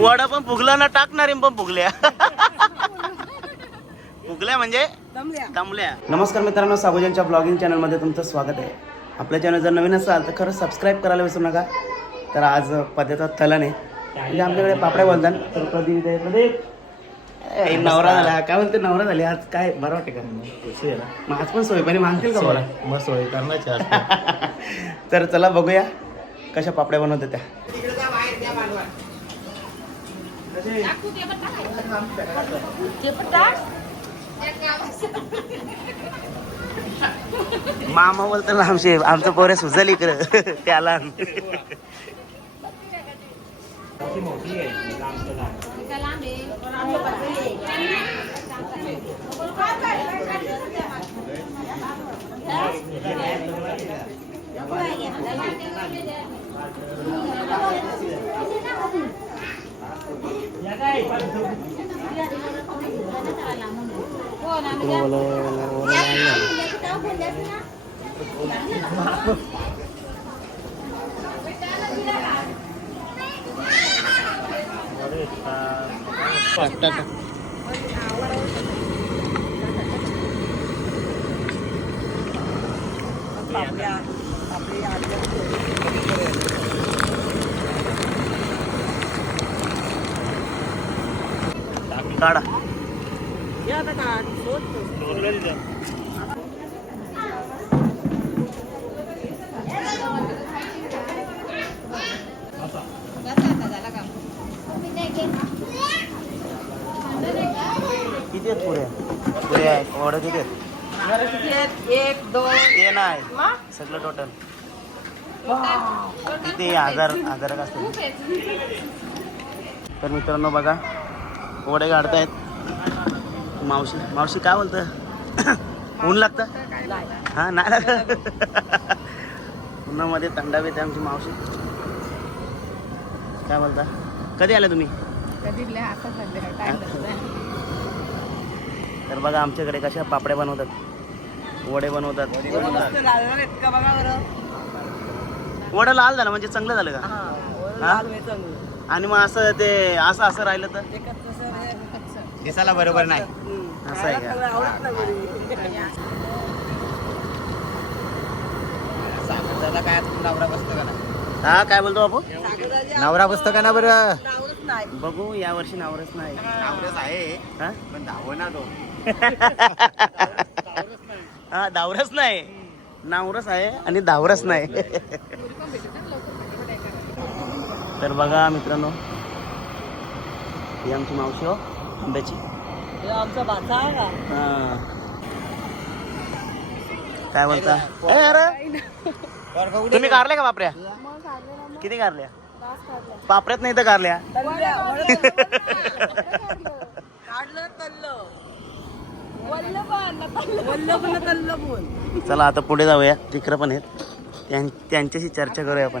वडा पण फुगला ना टाकणारे पण फुगल्या. फुगल्या म्हणजे दमल्या. नमस्कार मित्रांनो साबुजांच्या ब्लॉगिंग चॅनलमध्ये तुमचं स्वागत आहे. आपल्या चॅनल जर नवीन असाल तर खरंच सबस्क्राईब करायला विसरू नका. तर आज पद्धतात तलन. आहे म्हणजे आमच्याकडे पापड्या बोलतात. तर प्रदीप इथे प्रदीप. ए, नवरा झाला. काय म्हणते नवरा झाली? आज काय बरं वाटते का? मग आज पण सोयीपाणी मागतील का बोला? मग सोय करण्याची तर चला बघूया कशा पापड्या बनवतात त्या. मामा बोलतो लांबशे आमचं पोरे सुजल इकडं. त्याला Tạm biệt, tạm biệt. काढा. किती आहेत पुऱ्या? पुऱ्या आहेत. वडं किती आहेत? एक दोन. ते नाही. सगळं टोटल किती? हजार हजार असते तर मित्रांनो बघा वडे काढतायत. मावशी मावशी काय बोलतं ऊन लागतं? हा नाही लागत. उन्हामध्ये थंडा येते आमची मावशी. काय बोलता? कधी आले तुम्ही? तर बघा आमच्याकडे कशा पापड्या बनवतात. वडे बनवतात. वडं लाल झालं म्हणजे चांगलं झालं का? हा? आणि मग असं ते असं असं राहिलं तर? दिसायला बरोबर नाही. असं आहे का? काय नवरा बसतो का ना हा काय बोलतो बापू? नवरा बसतो का ना बरं? बघू या वर्षी नावरच नाही. नावरच आहे हा? पण धाव ना तो. हा दावरच नाही. नावरस आहे आणि दावरच नाही. तर बघा मित्रांनो ही आमची मावशी हो आंब्याची. आमचा बाचा आहे का हा. काय बोलता? ए, अरे! तुम्ही कारल्या का पापऱ्या? किती कारल्या पापऱ्यात नाही तर कारल्या काढलं तल्लं. वल्लभ तल्ल. बोल चला आता पुढे जाऊया. तिकडं पण आहेत. त्यां- त्यांच्याशी चर्चा करूया आपण.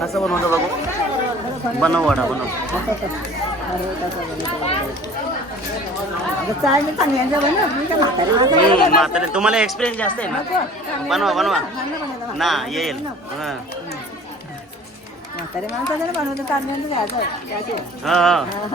कसं बनवतो बघू बनव वडा बनव. म्हातारी तुम्हाला एक्सपिरियन्स जास्त आहे ना? बनवा बनवा. ना येईल. म्हातारी बनवतो.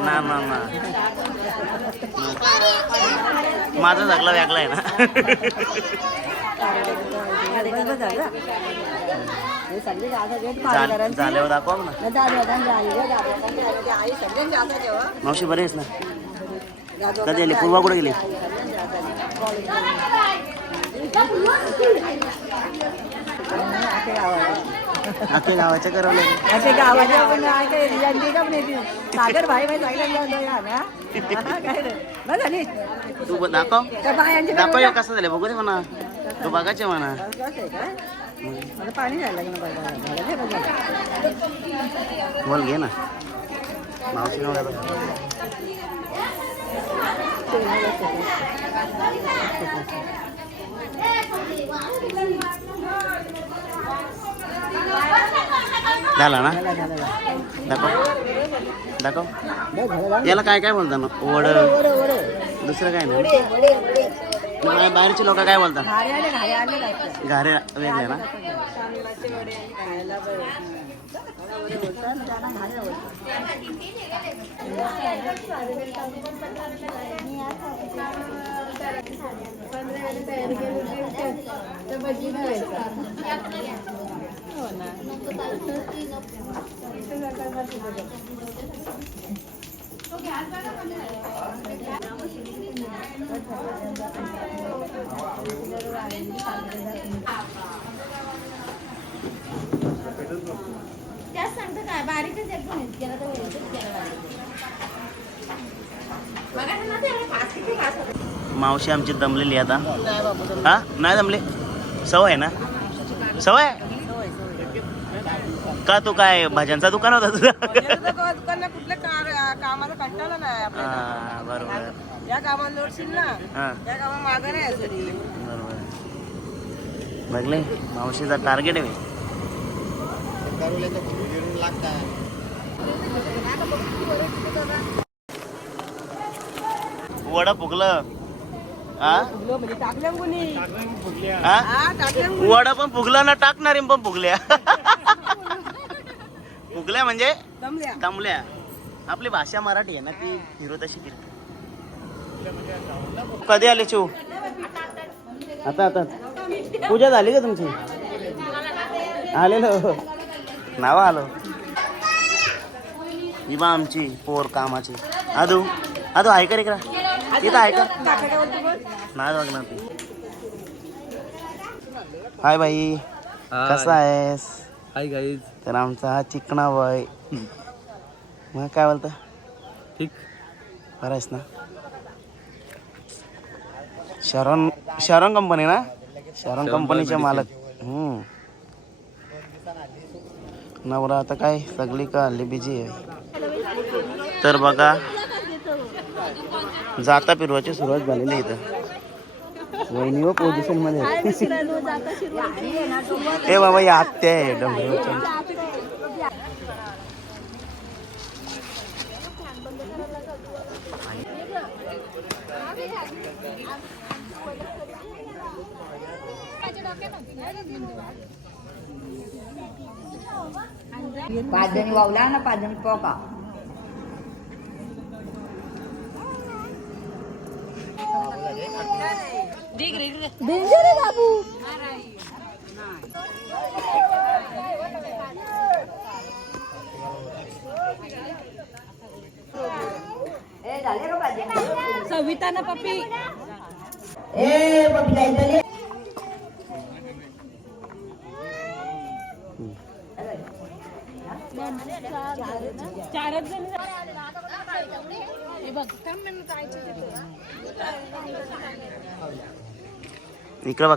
ना ना ना. माझा वेगळा आहे ना. झाल्यावर ना मावशी बरे आहेस ना? कधी आली? पूर्वा कुठे गेली? आखे गावाच्या करवले असे गावाचे आपण काय पण येते. सागर भाई भाई सांगितलं काय रे तू दाखव दाखव कसं झालं बघू दे म्हणा. तो बघायचे म्हणा. बोल घे ना. मावशी नाव झाला ना? दाखव. दाखव. याला काय काय बोलता ना? वड दुसरं काय नाही. बा- बाहेरचे लोक काय बोलतात. घारे वेगळे ना? सांगतो काय बारीकच एकदम तर. मावशी आमची दमलेली आता. हा? नाही दमले? सवय ना? सवय? का तू काय भाज्यांचा दुकान होता तुझा? कुठल्या कामाला कंटाळा नाही आपल्याला. हा, बरोबर. या कामाला ना हा. या कामाला मागं नाही. बरोबर. बघले मावशीचा टार्गेट आहे वडा फुगलं. हा? फुगलं म्हणजे टाकल्या कोणी हा? हा टाकल्या वडा पण फुगला ना टाकणारी पण फुगल्या. फुगल्या म्हणजे? दमल्या. आपली भाषा मराठी आहे ना ती हिरो तशी फिरते. कधी आले चिव आता आता. पूजा झाली का तुमची? आलेलो नाव आलो. ही बा आमची पोर कामाची. आदू आदू ऐका रे का इथं ऐका. नाही बघणार ती. हाय बाई. कसा आहेस? हाय गाईज तर आमचा हा चिकणा बॉय मग काय बोलतं? ठीक. बरं आहेस ना? शरण शरण कंपनी ना? शरण कंपनीचे मालक. हम्म. नवरा आता काय? सगळी का हल्ली बिजी आहे? तर बघा. जाता फिरवायची सुरुवात झालेली इथं. वहिनी व पोझिशनमध्ये आहे. ए बाबा या आत्या आहे. डोंगरावरच्या. पाच जणी वावला ना पाच जणी पोका डेंजर आहे बाबू सविता ना पप्पी ए पप्पी जायचं चारच जण इकडं बघ.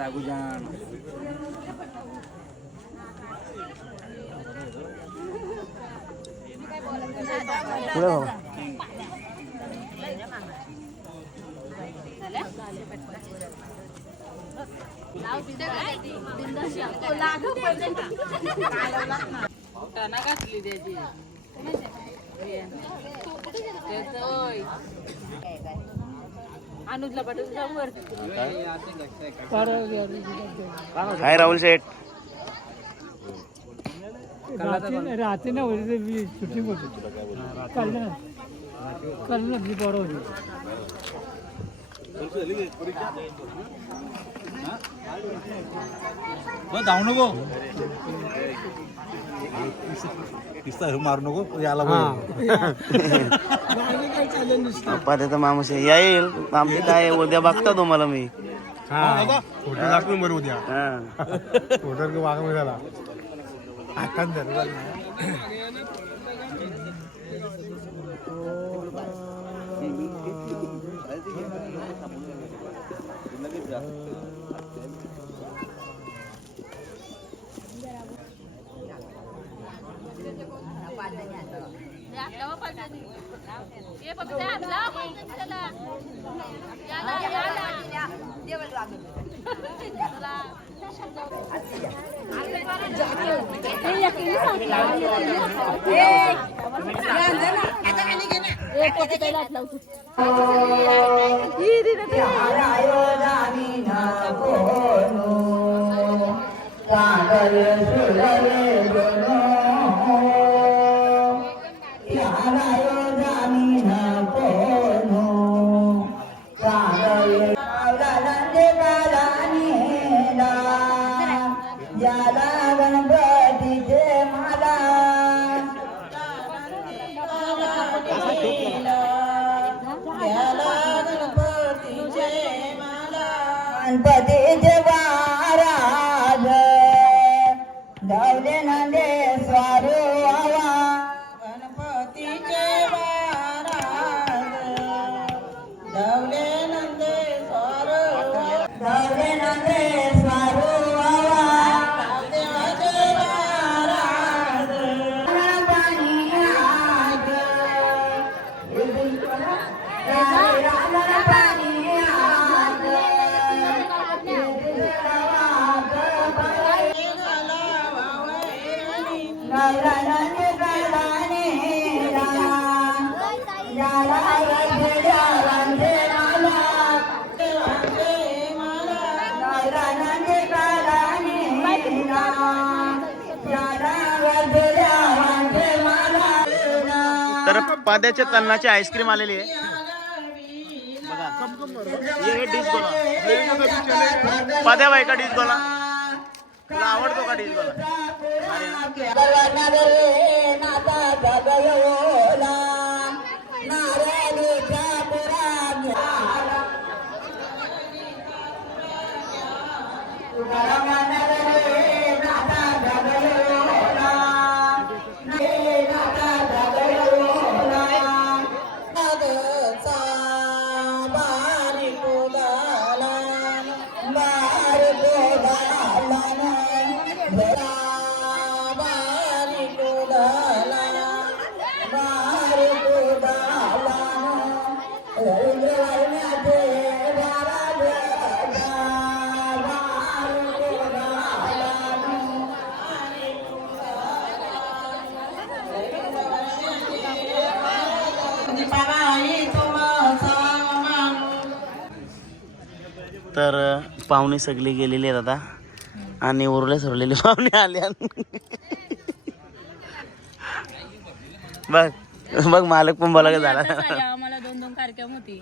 sagu jangan Halo. Pak. वरती काय राहुल शेठ. रात्री ना होती शूटिंग होती. कळलं ना कळलं ना मी बरं होती. जाऊ नको. मारू नको याला पद्याचा माणूस आहे. येईल. आमचे काय उद्या बघता तुम्हाला मी. फोटो दाखवून बरं उद्या. हा. फोटो वागा झाला आता Yeah, la, la, la, la. Ganpati Maharaj धावले नांदे पद्याच्या तन्नाची आईस्क्रीम आलेली आहे. बघा हे डिश गोला पद्या बाई का डिश गोला तुला आवडतो का डिश गोला तर पाहुणे सगळे गेलेले आहेत आता. आणि उरले सरलेले पाहुणे आले. बघ. बघ मालक पण बोला झाला. आम्हाला दोन दोन कार्यक्रम होते.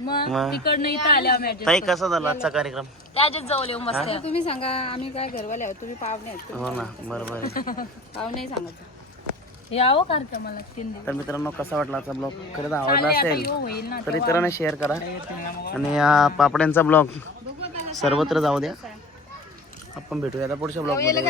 मग मग? तिकडनं इथं आले आम्ही ताई कसा झाला आजचा कार्यक्रम? त्याच्यात मस्त तुम्ही सांगा आम्ही काय घरवाले आहोत? तुम्ही पाहुणे हो ना बरोबर पाहुणे सांगत यावं कार्यक्रमाला तीन तर मित्रांनो कसा वाटला आजचा ब्लॉग? खरंच आवडला असेल. तर इतरांना शेअर करा. आणि या पापड्यांचा ब्लॉग सर्वत्र जाऊ द्या. आपण भेटूया आता पुढच्या ब्लॉगमध्ये